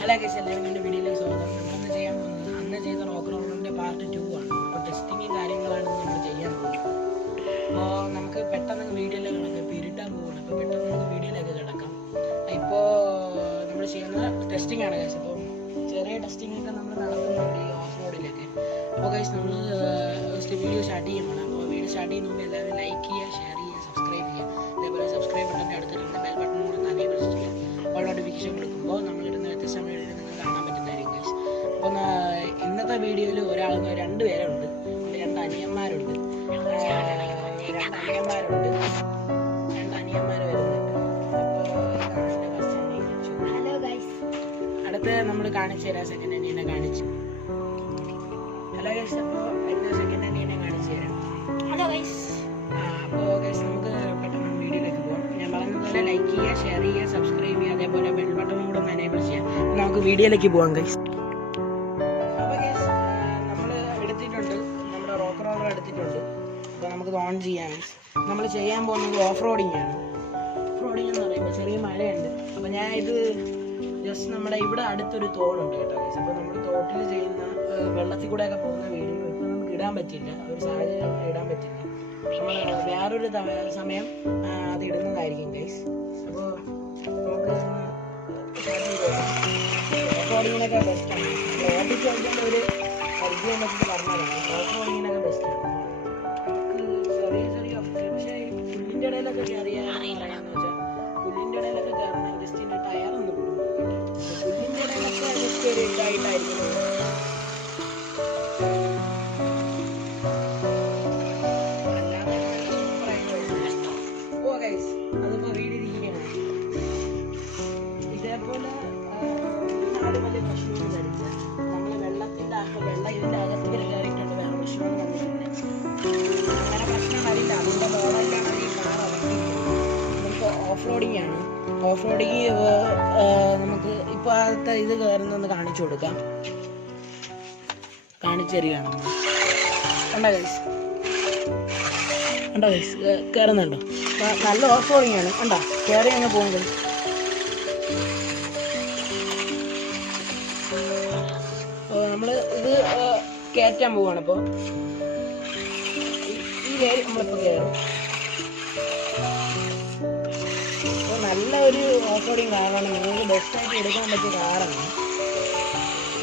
Hello guys, എല്ലാവരും എൻ്റെ വീഡിയോയിലേക്ക് സ്വാഗതം. നമ്മളിന്ന് ചെയ്യാൻ പോകുന്നത് അന്ന് ചെയ്ത റോക്ക് റോളിൻ്റെ പാർട്ട് 2 ആണ്. അപ്പോൾ ടെസ്റ്റിങ്ങും കാര്യങ്ങളാണ് നമ്മൾ ചെയ്യാൻ പോകുന്നത്. അപ്പോൾ നമുക്ക് പെട്ടെന്ന് വീഡിയോയിലേക്ക് കിടക്കാം. ഇപ്പോൾ ഇരുട്ടാൻ പോകണം. അപ്പോൾ പെട്ടെന്ന് നമുക്ക് വീഡിയോയിലേക്ക് കിടക്കാം. ഇപ്പോൾ നമ്മൾ ചെയ്യുന്ന ടെസ്റ്റിംഗ് ആണ് ഗൈസ്. അപ്പോൾ ചെറിയ ടെസ്റ്റിംഗ് ഒക്കെ നമ്മൾ നടത്തുന്നുണ്ട് ഈ ഓഫ് റോഡിലൊക്കെ. അപ്പോൾ ഗൈസ് നമ്മൾ വീഡിയോ സ്റ്റാർട്ട് ചെയ്യുമ്പോൾ അപ്പോൾ വീഡിയോ സ്റ്റാർട്ട് ചെയ്യുന്നതുകൊണ്ട് എല്ലാവരും ലൈക്ക് ചെയ്യുക, ഷെയർ ചെയ്യുക, സബ്സ്ക്രൈബ് ചെയ്യുക. അതേപോലെ സബ്സ്ക്രൈബ് ബട്ടൻ്റെ അടുത്തിരുന്ന ബെൽ ബട്ടൺ കൂടെ തന്നെ പ്രസ് ചെയ്യുക. അപ്പോൾ നോട്ടിഫിക്കേഷൻ കൊടുക്കുമ്പോൾ നമ്മളിടുന്ന വ്യത്യസ്ത വീഡിയോയിൽ നിങ്ങൾക്ക് കാണാൻ പറ്റുന്നതായിരിക്കും ഗൈസ്. അപ്പോൾ ഇന്നത്തെ വീഡിയോയിൽ രണ്ട് പേരുണ്ട്, രണ്ട് അനിയന്മാർ വരുന്നുണ്ട്. അടുത്ത് നമ്മൾ കാണിച്ചു തരാം. സെക്കൻഡ് അനിയനെ കാണിച്ചു. ഹലോ ഗൈസ്, അപ്പോൾ എൻ്റെ സെക്കൻഡ് അനിയനെ കാണിച്ചു തരാം. Hello guys. അപ്പോൾ ഗൈസ് നമുക്ക് പെട്ടെന്ന് വീഡിയോയിലേക്ക് പോകാം. ഞാൻ പറഞ്ഞതുപോലെ ലൈക്ക് ചെയ്യുക, ഷെയർ ചെയ്യുക, സബ്സ്ക്രൈബ് ചെയ്യുക, അതേപോലെ ബെൽ ബട്ടൺ കൂടെ ഒന്ന് എനേബിൾ ചെയ്യാം. നമുക്ക് വീഡിയോയിലേക്ക് പോകാം ഗൈസ്. അപ്പോൾ ഗൈസ് നമ്മൾ എടുത്തിട്ടുണ്ട്, നമ്മുടെ റോക്ക് റോളർ എടുത്തിട്ടുണ്ട്. അപ്പോൾ നമുക്കിത് ഓൺ ചെയ്യാം ഗൈസ്. നമ്മൾ ചെയ്യാൻ പോകുന്നത് ഓഫ് റോഡിങ് ആണ്. ഓഫ് റോഡിങ് എന്ന് പറയുമ്പോൾ ചെറിയ മഴയുണ്ട്. അപ്പോൾ ഞാൻ ഇത് ജസ്റ്റ് നമ്മുടെ ഇവിടെ അടുത്തൊരു തോടുണ്ട് കേട്ടോ ഗൈസ്. അപ്പോൾ നമ്മൾ തോട്ടിൽ ചെയ്യുന്ന വെള്ളത്തിൽ കൂടെയൊക്കെ പോകുന്ന വീഡിയോ ഇപ്പോൾ നമുക്ക് ഇടാൻ പറ്റില്ല, ഒരു സാഹചര്യം ഇടാൻ പറ്റില്ല. നമ്മൾ വേറൊരു സമയം അത് ഇടുന്നതായിരിക്കും ഗൈസ്. അപ്പോൾ നമുക്ക് ഓഫ് റോഡിങ്ങിനൊക്കെ ബെസ്റ്റാണ്. ഓടിച്ച് കളിക്കേണ്ട ഒരു പരിചയം വെച്ചിട്ട് പറഞ്ഞതാണ്. ഓഫ് റോഡിങ്ങിനൊക്കെ ബെസ്റ്റാണ്. ചെറിയ ചെറിയ പക്ഷേ പുല്ലിൻ്റെ ഇടയിലൊക്കെ കയറിയാന്ന് പറയാമെന്ന് വെച്ചാൽ പുല്ലിൻ്റെ ഇടയിലൊക്കെ കയറണം. ജസ്റ്റ് ഇതിൻ്റെ ടയറൊന്ന് കൂടും. പുല്ലിൻ്റെ ഇടയിലൊക്കെ ജസ്റ്റ് ഒരു ഇതായിട്ടായിരിക്കും. അതിപ്പോൾ വീടിരിക്കുകയാണ്. ഇതേപോലെ വലിയ പ്രശ്നമൊന്നും വരില്ല. നമ്മൾ വെള്ളത്തിൻ്റെ ഇതിൻ്റെ അകത്തേക്ക് കയറിയിട്ടുണ്ട്. വേറെ പ്രശ്നമൊന്നും വന്നിട്ടില്ല. അങ്ങനെ പ്രശ്നം വരില്ല. അതിൻ്റെ മോഡലിലാണ് ഈ കാർ ഇറങ്ങിയിട്ടുള്ളത്. നമുക്ക് ഓഫ് റോഡിങ് ആണ്. ഓഫ് റോഡിങ് നമുക്ക് ഇപ്പോൾ ആദ്യത്തെ ഇത് കയറുന്നൊന്ന് കാണിച്ചു കൊടുക്കാം. കാണിച്ചു തരികയാണ്. കണ്ടോ ഗൈസ്, കണ്ടോ ഗൈസ്, കയറുന്നുണ്ടോ? നല്ല ഓഫ് റോഡിങ് ആണ്. കണ്ടോ, കയറി അങ്ങ് പോകുന്നത്. നമ്മൾ ഇത് കയറ്റാൻ പോവുകയാണ്. അപ്പോൾ ഈ കയറി നമ്മളിപ്പോൾ കയറും. അപ്പോൾ നല്ല ഒരു ഓഫ് റോഡിങ് കാറാണ്. നിങ്ങൾക്ക് ബെസ്റ്റായിട്ട് എടുക്കാൻ പറ്റിയ കാറാണ്.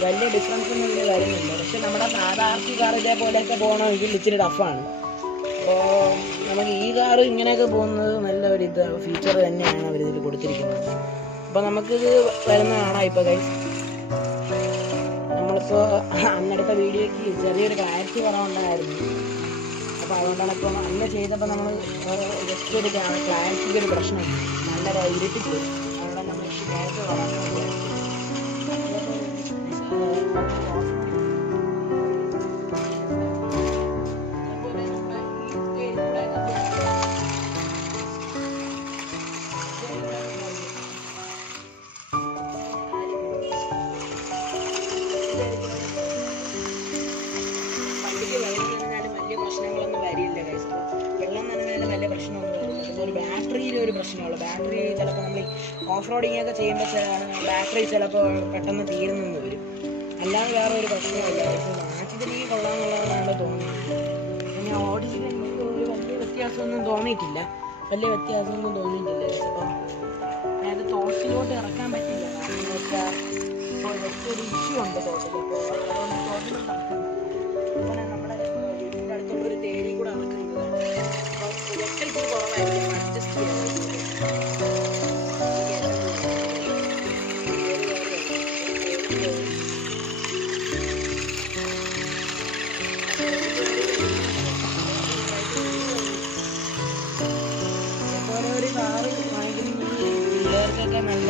വലിയ ഡിഫറൻസ് ഒന്നും ഇതിൽ വരുന്നില്ല. പക്ഷെ നമ്മുടെ സാധാരണ കാർ ഇതേപോലെയൊക്കെ പോകണമെങ്കിൽ ഇച്ചിരി ടഫാണ്. അപ്പോൾ നമുക്ക് ഈ കാറ് ഇങ്ങനെയൊക്കെ പോകുന്നത് നല്ല ഒരു ഫീച്ചർ തന്നെയാണ് അവരിതിൽ കൊടുത്തിരിക്കുന്നത്. അപ്പോൾ നമുക്കിത് വരുന്ന കാണാം. ഇപ്പോൾ ഗൈസ് നമ്മളിപ്പോൾ അന്നെടുത്ത വീഡിയോയ്ക്ക് ചെറിയൊരു ക്ലാരിറ്റി കുറവുണ്ടായിരുന്നു. അപ്പോൾ അതുകൊണ്ടാണ് ഇപ്പോൾ അന്ന് ചെയ്തപ്പോൾ നമ്മൾ ജസ്റ്റ് ഒരു ക്ലാരിറ്റിക്ക് ഒരു പ്രശ്നം നല്ല ഇരുട്ടിട്ട് അവിടെ നമ്മൾ നേരത്തെ പറഞ്ഞു. വണ്ടിക്ക് വെള്ളം നനഞ്ഞാലും വലിയ പ്രശ്നങ്ങളൊന്നും വരില്ല ഗൈസ്. വെള്ളം നനഞ്ഞാലും വലിയ പ്രശ്നമൊന്നും വരില്ല. പിന്നെ ഒരു ബാറ്ററിയിൽ ഒരു പ്രശ്നമുള്ളൂ. ബാറ്ററി ചിലപ്പോൾ നമ്മൾ ഓഫ് റോഡിങ് ഒക്കെ ചെയ്യുമ്പോൾ ബാറ്ററി ചിലപ്പോൾ പെട്ടെന്ന് തീരുന്നെന്ന് വരും. അല്ലാതെ വേറെ ഒരു പ്രശ്നമില്ല. പക്ഷേ നാട്ടിലേക്ക് കൊള്ളാമെന്നുള്ളതാണ് തോന്നുന്നത്. പിന്നെ ഓടിച്ചിട്ട് എനിക്ക് ഒരു വലിയ വ്യത്യാസമൊന്നും തോന്നിയിട്ടില്ല. അപ്പം അതായത് തോട്ടിലോട്ട് ഇറക്കാൻ പറ്റില്ല. കാരണം എന്ന് വെച്ചാൽ ഇപ്പോൾ ജസ്റ്റ് ഒരു ഇഷ്യൂ ഉണ്ട് തോട്ടിൽ. അപ്പോൾ അതുകൊണ്ട് തോട്ടിലോട്ട് ഇറക്കാൻ അങ്ങനെ നമ്മുടെ വീടിൻ്റെ അടുത്തുള്ളൊരു തേടി കൂടെ ഇറക്കുന്നതാണ്. അപ്പോൾ ഇതൊക്കെ ഇച്ചിരി കുറവായിരിക്കും. അഡ്ജസ്റ്റ് ചെയ്യാൻ ഒരു കാറ് വാങ്ങിക്കുന്ന പിള്ളേർക്കൊക്കെ നല്ല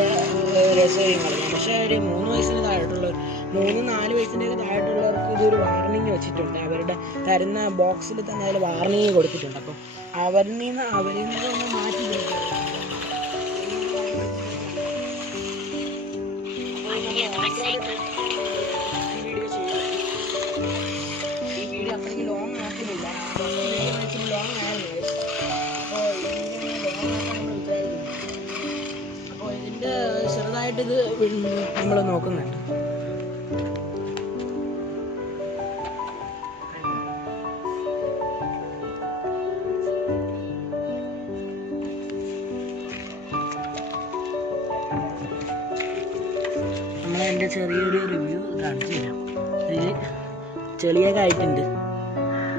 രസമായും കളയാം. പക്ഷേ ഒരു 3 വയസ്സിന് താഴെയുള്ളവർ 3-4 വയസ്സിൻ്റെയൊക്കെ താഴെയുള്ളവർക്ക് ഇതൊരു വാർണിംഗ് വെച്ചിട്ടുണ്ട്. അവരുടെ തരുന്ന ബോക്സിൽ തന്നെ അതിൽ വാർണിംഗ് കൊടുത്തിട്ടുണ്ട്. അപ്പോൾ അവരിൽ നിന്ന് ഒന്ന് മാറ്റി കൊടുക്കുക. ഈ വീഡിയോ അത്രയ്ക്ക് ലോങ് ആക്കുന്നില്ല. ലോങ് ആയിരുന്നു. അപ്പോൾ ഇതിൻ്റെ ചെറുതായി ചെറുതായിട്ട് ഇത് നമ്മൾ നോക്കുന്നുണ്ട്. നമ്മളതിൻ്റെ ചെറിയൊരു റിവ്യൂ കാണിച്ചു തരാം. ഇതിൽ ചെളിയൊക്കെ ആയിട്ടുണ്ട്,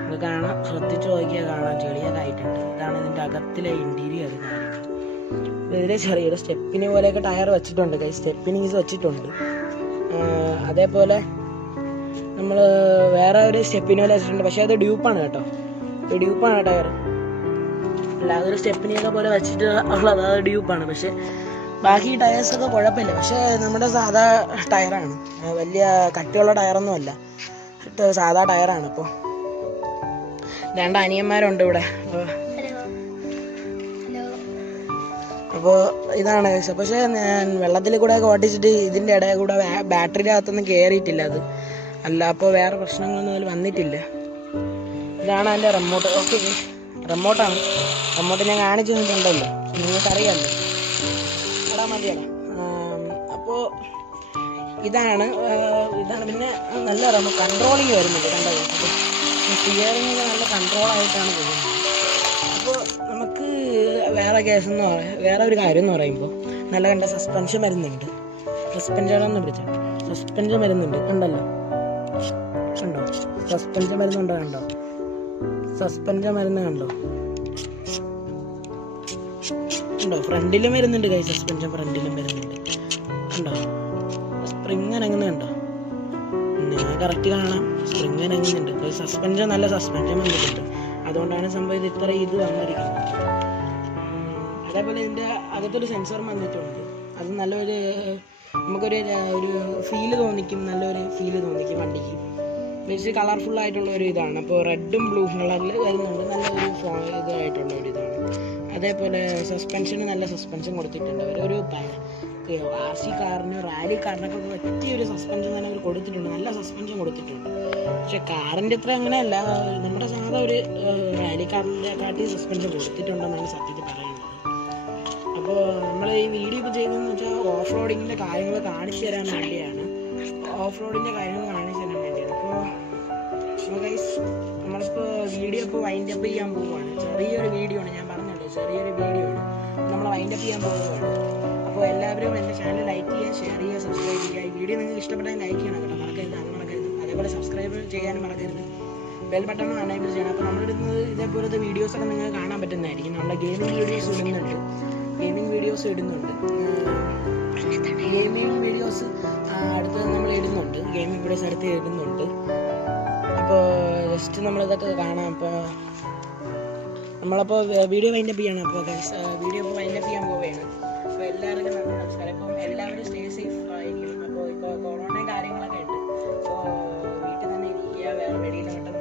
അത് കാണാം, ശ്രദ്ധിച്ച് നോക്കിയാൽ കാണാം, ചെളിയൊക്കെ ആയിട്ടുണ്ട്. ഇതാണ് ഇതിൻ്റെ അകത്തിലെ ഇൻറ്റീരിയർ കാര്യങ്ങൾ. ഇതിൽ ചെറിയൊരു സ്റ്റെപ്പിന് പോലെയൊക്കെ ടയർ വെച്ചിട്ടുണ്ട്, സ്റ്റെപ്പിനീസ് വെച്ചിട്ടുണ്ട്. അതേപോലെ നമ്മൾ വേറെ ഒരു സ്റ്റെപ്പിന് പോലെ വെച്ചിട്ടുണ്ട്, പക്ഷേ അത് ഡ്യൂപ്പാണ് കേട്ടോ, ഡ്യൂപ്പാണ് ടയർ. അല്ലാതെ ഒരു സ്റ്റെപ്പിനെയൊക്കെ പോലെ വെച്ചിട്ട് ഉള്ളത് അത് ഡ്യൂപ്പാണ്. പക്ഷേ ബാക്കി ടയേഴ്സൊക്കെ കുഴപ്പമില്ല. പക്ഷേ നമ്മുടെ സാധാ ടയറാണ്, വലിയ കട്ടിയുള്ള ടയറൊന്നുമല്ല, സാധാ ടയറാണ്. രണ്ട് അനിയന്മാരുണ്ട് ഇവിടെ. അപ്പോൾ ഇതാണ്. പക്ഷേ ഞാൻ വെള്ളത്തിൽ കൂടെ ഒക്കെ ഓട്ടിച്ചിട്ട് ഇതിൻ്റെ ഇടയിൽ കൂടെ ബാറ്ററിയുടെ അകത്തൊന്നും കയറിയിട്ടില്ല അത്, അല്ല അപ്പോൾ വേറെ പ്രശ്നങ്ങളൊന്നും അതിൽ വന്നിട്ടില്ല. ഇതാണ് അതിൻ്റെ റിമോട്ട്. ഓക്കെ, റിമോട്ടാണ്. റിമോട്ട് ഞാൻ കാണിച്ചു തന്നിട്ടുണ്ടല്ലോ, നിങ്ങൾക്കറിയാമല്ലോ. ഇടാ മതിയടാ. അപ്പോൾ ഇതാണ്. പിന്നെ നല്ല കൺട്രോളിങ് വരുന്നുണ്ട്, കണ്ടത്. അപ്പോൾ സ്റ്റിയറിംഗ് നല്ല കൺട്രോളായിട്ടാണ് പോകുന്നത്. അപ്പോൾ നമുക്ക് വേറെ വേറെ ഒരു കാര്യം എന്ന് പറയുമ്പോൾ നല്ല കണ്ട സസ്പെൻഷൻ വരുന്നുണ്ട്. സസ്പെൻഷനൊന്നും പിടിച്ചാൽ സസ്പെൻഷൻ വരുന്നുണ്ട്, കണ്ടല്ലോ, കണ്ടോ സസ്പെൻഷൻ വരുന്നുണ്ടോ, കണ്ടോ സസ്പെൻഷൻ വരുന്നത് കണ്ടോ, കണ്ടോ ഫ്രണ്ടിലും വരുന്നുണ്ട് കൈ സസ്പെൻഷൻ, ഫ്രണ്ടിലും വരുന്നുണ്ട്, കണ്ടോ സ്പ്രിങ് അനങ്ങുന്നുണ്ടോ, ഞാൻ കറക്റ്റ് കാണാം, സ്പ്രിങ് അനങ്ങുന്നുണ്ട്. സസ്പെൻഷൻ നല്ല സസ്പെൻഷൻ വന്നിട്ടുണ്ട്, അതുകൊണ്ടാണ് സംഭവം ഇത്ര ഇത് വന്നിരിക്കുന്നത്. അതേപോലെ ഇതിൻ്റെ അകത്തൊരു സെൻസർ വന്നിട്ടുണ്ട്, അത് നല്ലൊരു നമുക്കൊരു ഫീല് തോന്നിക്കും, നല്ലൊരു ഫീല് തോന്നിക്കും വണ്ടിക്ക്. ബേസിക് കളർഫുള്ളായിട്ടുള്ള ഒരു ഇതാണ്. അപ്പോൾ റെഡും ബ്ലൂ കളറിൽ വരുന്നുണ്ട്, നല്ലൊരു ഇതായിട്ടുള്ള ഒരു ഇതാണ്. അതേപോലെ സസ്പെൻഷന് നല്ല സസ്പെൻഷൻ കൊടുത്തിട്ടുണ്ട്. അവരൊരു RC കാറിന് റാലി കാറിനൊക്കെ പറ്റിയൊരു സസ്പെൻഷൻ തന്നെ അവർ കൊടുത്തിട്ടുണ്ട്, നല്ല സസ്പെൻഷൻ കൊടുത്തിട്ടുണ്ട്. പക്ഷെ കാറിൻ്റെ അത്ര അങ്ങനെയല്ല, നമ്മുടെ സാധാ ഒരു റാലി കാറിൻ്റെ കാട്ടി സസ്പെൻഷൻ കൊടുത്തിട്ടുണ്ടെന്നാണ് സത്യത്തിൽ പറയുന്നത്. അപ്പോൾ നമ്മൾ ഈ വീഡിയോ ഇപ്പോൾ ചെയ്തതെന്ന് വെച്ചാൽ ഓഫ് റോഡിങ്ങിൻ്റെ കാര്യങ്ങൾ കാണിച്ചു തരാൻ വേണ്ടിയാണ്, കാര്യങ്ങൾ കാണിച്ചു തരാൻ വേണ്ടിയാണ്. അപ്പോൾ ഗൈസ് നമ്മളിപ്പോൾ വീഡിയോ ഇപ്പോൾ വൈൻഡ് അപ്പ് ചെയ്യാൻ പോവുകയാണ്. ചെറിയൊരു വീഡിയോ ആണ്, ഞാൻ പറഞ്ഞല്ലോ, ചെറിയൊരു വീഡിയോ ആണ്, നമ്മൾ വൈൻഡ് അപ്പ് ചെയ്യാൻ പോവുകയാണ്. അപ്പോൾ എല്ലാവരും എൻ്റെ ചാനൽ ലൈക്ക് ചെയ്യുക, ഷെയർ ചെയ്യുക, സബ്സ്ക്രൈബ് ചെയ്യുക. ഈ വീഡിയോ നിങ്ങൾക്ക് ഇഷ്ടപ്പെട്ടാൽ ലൈക്ക് ചെയ്യണം കേട്ടോ, മറക്കരുത്, അത് മറക്കരുത്. അതേപോലെ സബ്സ്ക്രൈബ് ചെയ്യാനും മറക്കരുത്, ബെൽ ബട്ടൺ അനേബിൾ ചെയ്യണം. അപ്പോൾ നമ്മളിടുന്നത് ഇതേപോലത്തെ വീഡിയോസൊക്കെ നിങ്ങൾക്ക് കാണാൻ പറ്റുന്നതായിരിക്കും. നമ്മുടെ ഗെയിമിംഗ് വീഡിയോസ് ഇടുന്നുണ്ട്, അടുത്ത് നമ്മൾ ഇടുന്നുണ്ട്, ഗെയിമിംഗ് വീഡിയോസ് അടുത്ത് ഇടുന്നുണ്ട്. അപ്പോൾ ജസ്റ്റ് നമ്മളിതൊക്കെ കാണാം. അപ്പോൾ നമ്മളപ്പോൾ വീഡിയോ വൈൻഡപ്പ് ചെയ്യണം. അപ്പോൾ വീഡിയോ ഇപ്പോൾ വൈൻഡപ്പ് ചെയ്യാൻ പോവുകയാണ്. അപ്പോൾ എല്ലാവർക്കും നല്ല നമസ്കാരം. ഇപ്പം എല്ലാവരും സ്റ്റേ സേഫ് ആയിരിക്കണം. അപ്പോൾ ഇപ്പോൾ കൊറോണയും കാര്യങ്ങളൊക്കെ ഉണ്ട്, അപ്പോൾ വീട്ടിൽ തന്നെ ഇരിക്കുക, വേറെ വെളിയിലോട്ടൊന്നും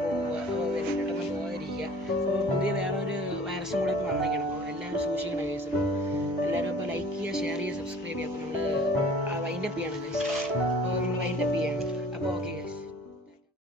പോകാതിരിക്കുക. അപ്പോൾ പുതിയ വേറെ ഒരു വൈറസും കൂടെ ഇപ്പോൾ വന്നിരിക്കണം. അപ്പോൾ എല്ലാവരും സൂക്ഷിക്കണം കേസ്. എല്ലാവരും അപ്പോൾ ലൈക്ക് ചെയ്യുക, ഷെയർ ചെയ്യുക, സബ്സ്ക്രൈബ് ചെയ്യുക. അപ്പോൾ നമ്മൾ വൈൻഡപ്പ് ചെയ്യണം കേസ്. അപ്പോൾ നമ്മൾ വൈൻഡപ്പ് ചെയ്യണം. അപ്പോൾ ഓക്കെ.